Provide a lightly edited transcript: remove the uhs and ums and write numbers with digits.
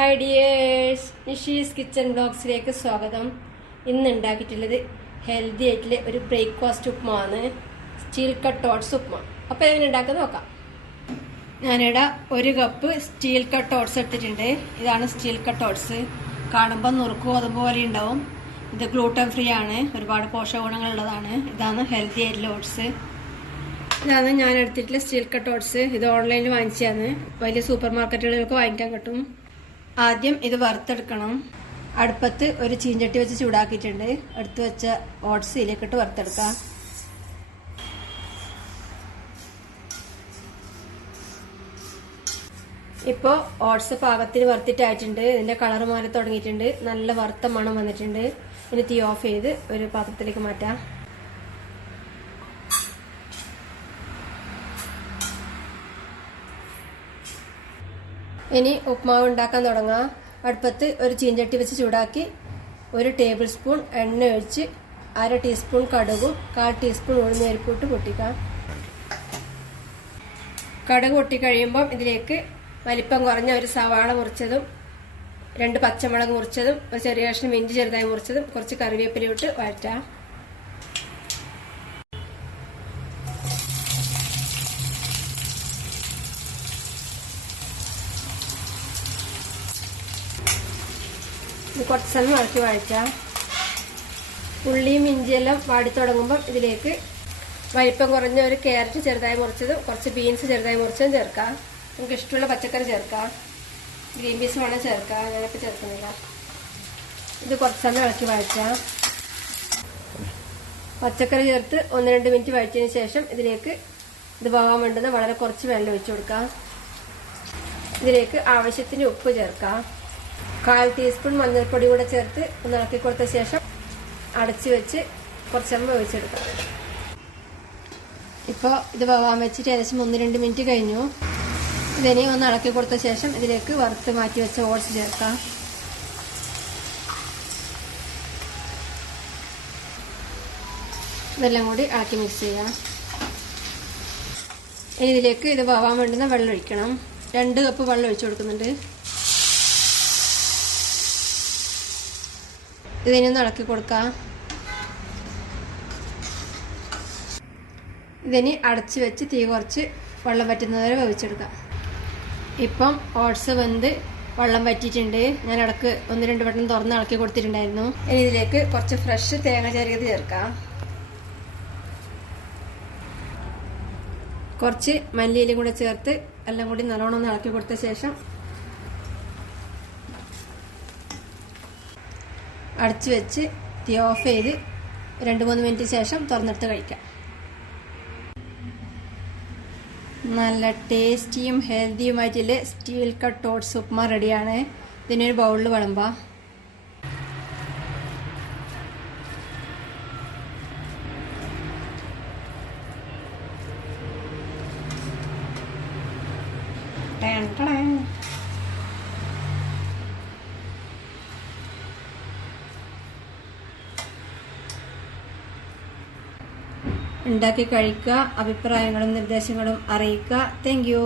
Hi dears, Nishi's Kitchen Vlogs ലേക്ക് സ്വാഗതം. ഇന്ന് ഉണ്ടാക്കിയിട്ടുള്ളത് ഹെൽത്തി ആയിട്ടുള്ള ഒരു breakfast ഉപ്മയാണ്, steel cut oats upma. അപ്പോൾ എങ്ങനെ ഉണ്ടാക്കുന്നത് നോക്കാം. ഞാനിവിടെ 1 കപ്പ് സ്റ്റീൽ കട്ട് ഓട്സ് എടുത്തിട്ടുണ്ട്. ഇതാണ് സ്റ്റീൽ കട്ട് ഓട്സ്. കാണുമ്പോൾ നുറുക്ക് ഗോതമ്പ് പോലെ ഉണ്ടാവും. ഇത് ഗ്ലൂട്ടൻ ഫ്രീ ആണ്, ഒരുപാട് പോഷക ഗുണങ്ങളുള്ളതാണ്. ഇതാണ് ഹെൽത്തി ആയിട്ടുള്ള ഓട്സ്. ഇതാണ് ഞാൻ എടുത്തിട്ടുള്ള സ്റ്റീൽ കട്ട് ഓട്സ്. ഇത് ഓൺലൈനിൽ വാങ്ങിച്ചതാണ്. വലിയ സൂപ്പർ മാർക്കറ്റുകളിലൊക്കെ വാങ്ങിക്കാൻ കിട്ടും. ആദ്യം ഇത് വറുത്തെടുക്കണം. അടുപ്പത്ത് ഒരു ചീഞ്ചട്ടി വെച്ച് ചൂടാക്കിയിട്ടുണ്ട്. എടുത്തു വെച്ച ഓട്സ് ഇതിലേക്കിട്ട് വറുത്തെടുക്കാം. ഇപ്പോൾ ഓട്സ് പാകത്തിന് വറുത്തിട്ടായിട്ടുണ്ട്. ഇതിന്റെ കളർ മാറി തുടങ്ങിയിട്ടുണ്ട്. നല്ല വറുത്ത മണം വന്നിട്ടുണ്ട്. ഇനി തീ ഓഫ് ചെയ്ത് ഒരു പാത്രത്തിലേക്ക് മാറ്റാം. ഇനി ഉപ്മാവ് ഉണ്ടാക്കാൻ തുടങ്ങാം. അടുപ്പത്ത് ഒരു ചീഞ്ചട്ടി വെച്ച് ചൂടാക്കി 1 ടേബിൾ സ്പൂൺ എണ്ണ ഒഴിച്ച് 1/2 ടീസ്പൂൺ കടുകും 1/4 ടീസ്പൂൺ ഉഴുന്നുപരിപ്പിട്ട് പൊട്ടിക്കാം. കടുക് പൊട്ടിക്കഴിയുമ്പം ഇതിലേക്ക് വലിപ്പം കുറഞ്ഞ ഒരു സവാള മുറിച്ചതും 2 പച്ചമുളക് മുറിച്ചതും ഒരു ചെറിയ കഷ്ണം ഇഞ്ചി ചെറുതായി മുറിച്ചതും കുറച്ച് കറിവേപ്പില ഇട്ട് വഴറ്റാം. കുറച്ച് സമയം ഇളക്കി വഴറ്റാം. ഉള്ളിയും ഇഞ്ചിയെല്ലാം വാടി തുടങ്ങുമ്പം ഇതിലേക്ക് വലിപ്പം കുറഞ്ഞ ഒരു ക്യാരറ്റ് ചെറുതായി മുറിച്ചതും കുറച്ച് ബീൻസ് ചെറുതായി മുറിച്ചതും ചേർക്കാം. നമുക്ക് ഇഷ്ടമുള്ള പച്ചക്കറി ചേർക്കാം. ഗ്രീൻ പീസ് വേണം ചേർക്കാം, ഞാനിപ്പോൾ ചേർക്കുന്നില്ല. ഇത് കുറച്ച് സമയം ഇളക്കി വഴറ്റാം. പച്ചക്കറി ചേർത്ത് 1-2 മിനിറ്റ് വഴറ്റിയതിന് ശേഷം ഇതിലേക്ക് ഇത് പോകാൻ വേണ്ടുന്ന വളരെ കുറച്ച് വെള്ളം ഒഴിച്ചു കൊടുക്കാം. ഇതിലേക്ക് ആവശ്യത്തിന് ഉപ്പ് ചേർക്കാം. 1/4 ടീസ്പൂൺ മഞ്ഞൾപ്പൊടി കൂടെ ചേർത്ത് ഒന്ന് ഇളക്കി കൊടുത്ത ശേഷം അടച്ചു വെച്ച് കുറച്ച് സമയം ഒഴിച്ചെടുക്കാം. ഇപ്പോൾ ഇത് പോകാൻ വെച്ചിട്ട് ഏകദേശം 1-2 മിനിറ്റ് കഴിഞ്ഞു. ഇതിനെ ഒന്ന് ഇളക്കി കൊടുത്ത ശേഷം ഇതിലേക്ക് വറുത്ത് മാറ്റി വെച്ച ഓട്സ് ചേർക്കാം. ഇതെല്ലാം കൂടി ഇളക്കി മിക്സ് ചെയ്യാം. ഇനി ഇതിലേക്ക് ഇത് പോകാൻ വേണ്ടുന്ന വെള്ളം ഒഴിക്കണം. 2 കപ്പ് വെള്ളം ഒഴിച്ചു കൊടുക്കുന്നുണ്ട്. ഇതിനൊന്ന് ഇളക്കി കൊടുക്കാം. ഇതിന് അടച്ചു വെച്ച് തീ കുറച്ച് വെള്ളം വറ്റുന്നവരെ വേവിച്ചെടുക്കാം. ഇപ്പം ഓട്സ് വെന്ത് വെള്ളം വറ്റിയിട്ടുണ്ട്. ഞാൻ ഇടക്ക് 1-2 വട്ടം തുറന്ന് ഇളക്കി കൊടുത്തിട്ടുണ്ടായിരുന്നു. ഇനി ഇതിലേക്ക് കുറച്ച് ഫ്രഷ് തേങ്ങ ചെറിയത് ചേർക്കാം. കുറച്ച് മല്ലിയിലും കൂടെ ചേർത്ത് എല്ലാം കൂടി നല്ലോണം ഒന്ന് ഇളക്കി കൊടുത്ത ശേഷം അടച്ചു വെച്ച് തീ ഓഫ് ചെയ്ത് 2-3 മിനിറ്റ് ശേഷം തുറന്നെടുത്ത് കഴിക്കാം. നല്ല ടേസ്റ്റിയും ഹെൽത്തിയുമായിട്ടുള്ള സ്റ്റീൽ കട്ട് ഓട്സ് ഉപ്മ റെഡിയാണ്. ഇതിനൊരു ബൗളിൽ വിളമ്പാം. ഉണ്ടാക്കി കഴിക്കുക. അഭിപ്രായങ്ങളും നിർദ്ദേശങ്ങളും അറിയിക്കുക. Thank you.